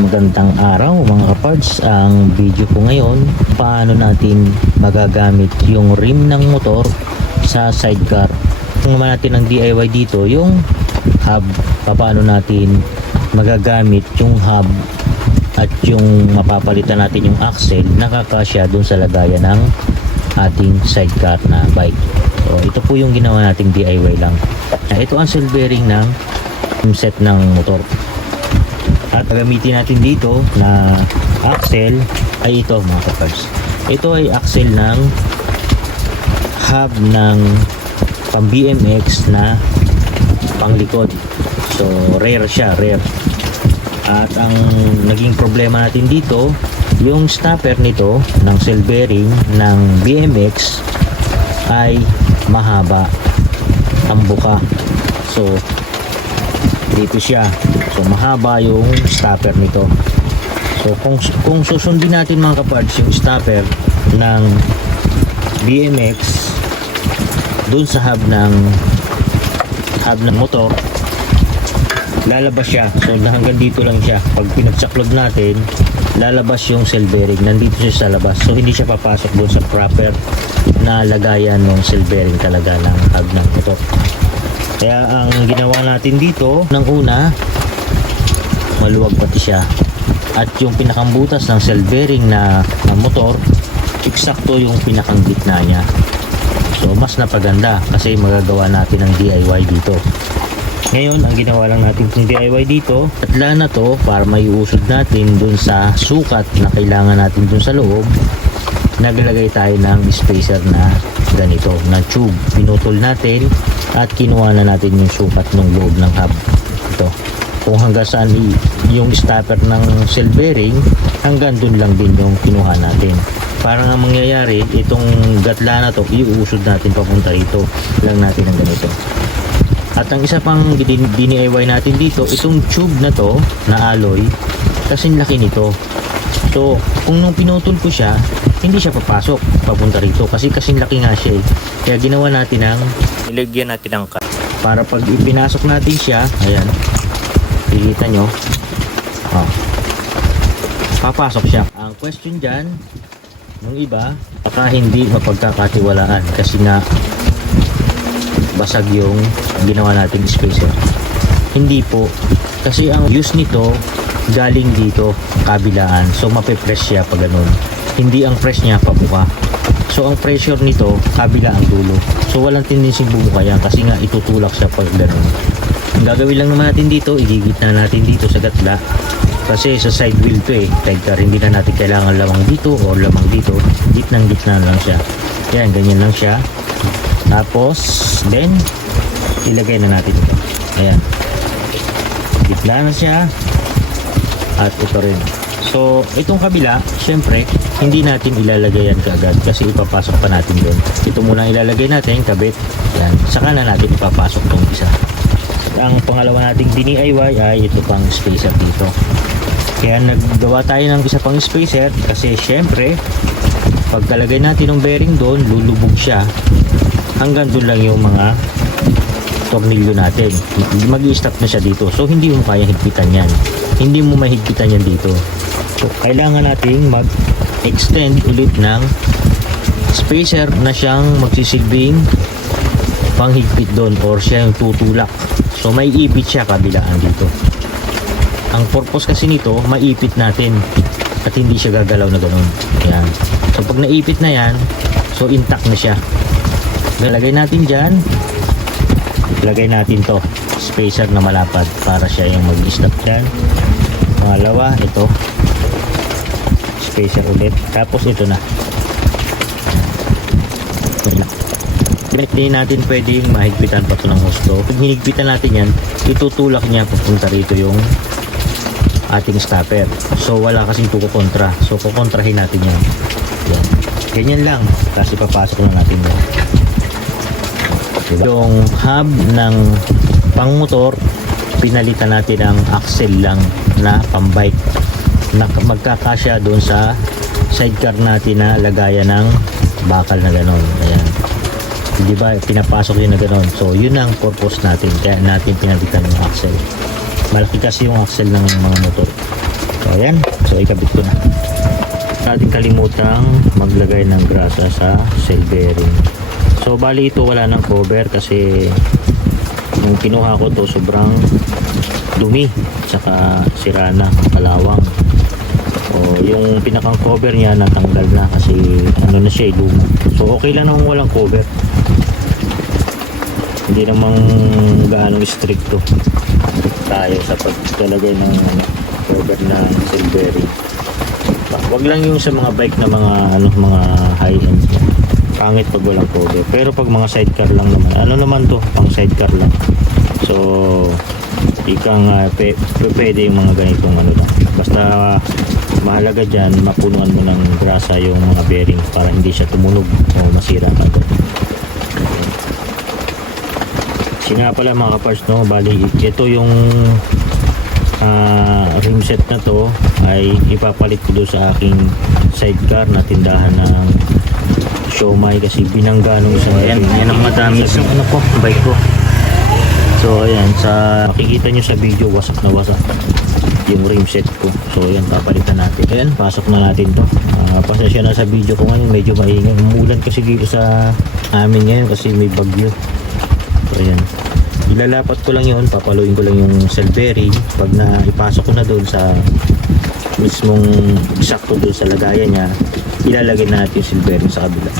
Magandang araw mga kapards. Ang video ko ngayon, paano natin magagamit yung rim ng motor sa sidecar. Kung naman natin ang DIY dito, yung hub, paano natin magagamit yung hub at yung mapapalitan natin yung axle, nakakasya dun sa lagayan ng ating sidecar na bike. So ito po yung ginawa nating DIY lang. Ito ang seal bearing ng set ng motor. At gagamitin natin dito na axle ay ito mga kapars. Ito ay axle ng hub ng pang BMX na panglikod. So rare siya, rare. At ang naging problema natin dito, yung stopper nito ng seal bearing ng BMX ay mahaba ang buka. So dito siya. So mahaba yung stopper nito. So kung susundin natin mga kapards yung stopper ng BMX dun sa hub ng motor, lalabas siya. So hanggang dito lang siya. Pag pinagsaklog natin, lalabas yung seal bearing. Nandito siya sa labas. So hindi siya papasok dun sa proper na lagayan ng seal bearing talaga ng hub ng motor. Kaya ang ginawa natin dito, ng una, maluwag pati siya. At yung pinakang butas ng seal bearing na motor, eksakto yung pinakang gitna niya. So mas napaganda kasi magagawa natin ang DIY dito. Ngayon, ang ginawa lang natin kung DIY dito, tatla na to para maiusod natin dun sa sukat na kailangan natin dun sa loob. Naglagay tayo ng spacer na ganito, na tube. Pinutol natin at kinuha na natin yung sukat ng loob ng hub. Ito. Kung hanggang saan yung stopper ng seal bearing, hanggang dun lang din yung kinuha natin. Para nga mangyayari, itong gatla na to, iuusod natin papunta rito. Lang natin ng ganito. At ang isa pang DIY natin dito, itong tube na to, na alloy, kasing laki nito. So, kung nung pinutol ko siya, hindi siya papasok papunta rito kasi kasing laki nga siya eh. Kaya ginawa natin ang nilagyan natin ng cut para pag ipinasok natin siya, ayan, nakikita nyo, papasok siya. Ang question dyan ng iba, baka hindi mapagkakatiwalaan kasi nga basag yung ginawa nating spacer. Hindi po, kasi ang use nito galing dito kabilaan, so mape-press siya pag ganun. Hindi ang press niya pabuka. So ang pressure nito kabila ang dulo. So walang tendency bumuka yan kasi nga itutulak siya pag ganun. Ang gagawin lang naman natin dito, igigit na natin dito sa gatla. Kasi sa side wheel to eh, sidecar, hindi na natin kailangan lamang dito o lamang dito. Gitnang lang siya. Yan, ganyan lang siya. Tapos, then, ilagay na natin ito. Ayan. Gitna na siya. At ito rin. So, itong kabila, syempre, hindi natin ilalagay yan kaagad kasi ipapasok pa natin doon. Ito muna ilalagay natin, kabit. Yan. Saka na natin ipapasok tong isa. At ang pangalawa nating DIY ay ito pang spacer dito. Kaya naggawa tayo ng isa pang spacer kasi syempre, pagkalagay natin ng bearing doon, lulubog siya. Hanggang doon lang yung mga tornilyo natin. Mag-i-stop na siya dito. So, hindi mo kaya higpitan yan. Hindi mo mahigpitan yan dito. So, kailangan nating mag-extend ulit ng spacer na siyang magsisilbing panghigpit doon or siya yung tutulak. So, may ipit siya kabilaan dito. Ang purpose kasi nito, maipit natin at hindi siya gagalaw na ganun. Ayan. So, pag naipit na yan, so intact na siya. Lalagay natin dyan. Lagay natin to spacer na malapad para siya yung mag-stop dyan. Pangalawa, ito spacer ulit, tapos ito na. Hindi natin pwedeng mahigpitan pa ito ng husto. Pag hinigpitan natin yan, itutulak niya papunta rito yung ating stopper. So wala kasing kukontra, so kukontrahin natin yan. Yan. Ganyan lang, kasi papasok lang natin yan. Yung hub ng pangmotor, pinalitan natin ang axle lang na pambike na magkakasya doon sa sidecar natin na lagayan ng bakal na gano'n. Ayan. Di ba pinapasok yun na gano'n. So yun ang purpose natin, kaya natin pinalitan yung axle. Malaki kasi yung axle ng mga motor. So ayan, so ikabit ko na. Natin kalimutang maglagay ng grasa sa cell bearing. So bali ito wala ng cover kasi nung kinuha ko to sobrang dumi saka sira na, kalawang. O yung pinakang cover niya natanggal na kasi ano na siya, luma. So okay lang naman walang cover. Hindi namang gaano stricto tayo sa paglalagay ng cover ng cell bearing. Wag lang yung sa mga bike na mga high end. Pangit pag walang cover. Pero pag mga sidecar lang naman, ano naman to, pang sidecar lang. So ikang pwede yung mga ganitong ano lang. Basta mahalaga dyan, mapunuan mo ng grasa yung mga bearing para hindi siya tumunog o masira na to. Kasi nga pala mga kapars, no, bali ito yung rim set na to ay ipapalit ko doon sa aking sidecar na tindahan ng siomai kasi binangga nung isang yan ang mga damage ng ano ko, bike ko. So ayan, sa makikita nyo sa video, wasak na wasak yung rim set ko. So ayan, papalitan natin. Ayan, pasok na natin to. Pasensya na sa video ko ngayon, medyo maingay. Umulan kasi dito sa amin ngayon kasi may bagyo. So ayan, ilalapat ko lang yun, papaluin ko lang yung cell bearing. Pag na ipasok ko na doon sa mismong sakto doon sa lagayan niya, ilalagay na natin yung cell bearing sa kabila.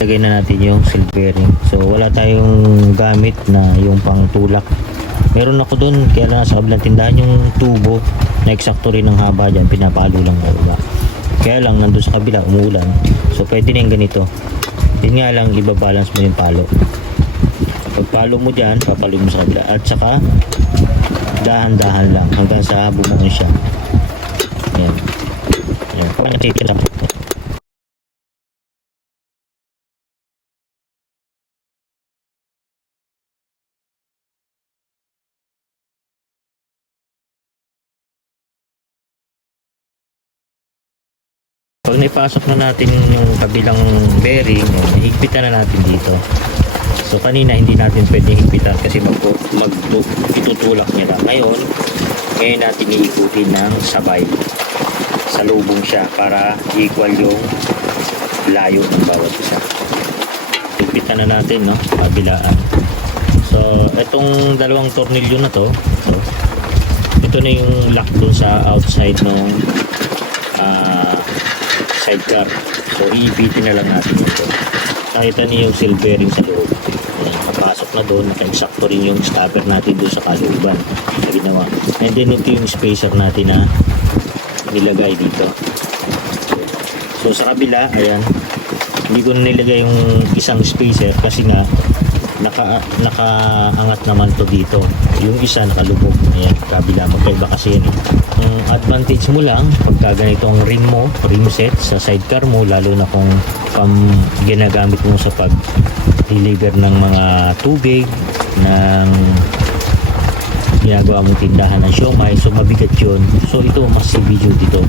Ilagay na natin yung cell bearing. So wala tayong gamit na yung pang tulak. Meron ako doon, kaya lang sa kabilang tindahan yung tubo na eksakto rin ng haba dyan, pinapalo lang ako. Kaya lang nandun sa kabila umuulan, so pwede na yung ganito. Yun nga lang, ibabalance mo yung palo. Pag palo mo dyan, papalo mo sa kabila. At saka dahan-dahan lang hanggang sa bumuon siya. Ayan. Ayan. Pag naipasok na natin yung kabilang bearing, higpitan na natin dito. So kanina hindi natin pwedeng higpitan kasi itutulak niya lang. Ngayon natin iikutin ng sabay. Salubong siya para equal yung layo ng bawat isa. Higpitan na natin, no, kabilaan. So itong dalawang tornilyo na to, so, ito na yung lock dun sa outside ng sidecar. So iipitin na lang natin ito. Nakita niyo yung cell bearing sa loob. Napasok na doon, naka-exacto rin yung stopper natin doon sa kaluban na ginawa. And then ito yung spacer natin na nilagay dito. So sa kabila, ayan, hindi ko nilagay yung isang spacer kasi nga nakaangat naman to dito. Yung isa nakalubog. Ayan, kabila, magkaiba kasi yan. Ang advantage mo lang pagka ganito ang rim mo, rim set sa sidecar mo, lalo na kung ginagamit mo sa pag-deliver ng mga tubig, ng ginagawa mong tindahan ng siomai, so mabigat yun. So ito mas video dito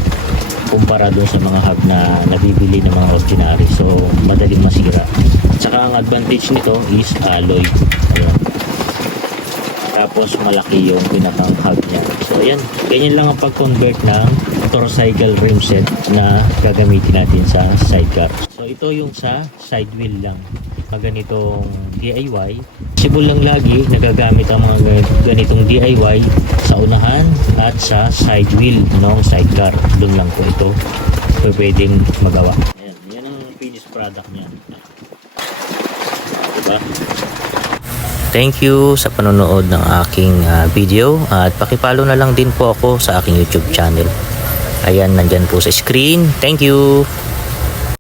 kumpara doon sa mga hub na nabibili ng mga ordinary, so madaling masira. Saka ang advantage nito is alloy. Ayan. Tapos malaki yung pinakang hub niya. So ayan, ganyan lang ang pag-convert ng motorcycle rim set na gagamitin natin sa sidecar. So ito yung sa side wheel lang na ganitong DIY. Possible lang lagi nagagamit ang mga ganitong DIY sa unahan at sa side wheel ng sidecar. Doon lang po ito pwedeng magawa. Ayan, yan ang finished product niya. Diba? Thank you sa panonood ng aking video at pakipollow na lang din po ako sa aking YouTube channel. Ayan, nandyan po sa screen. Thank you!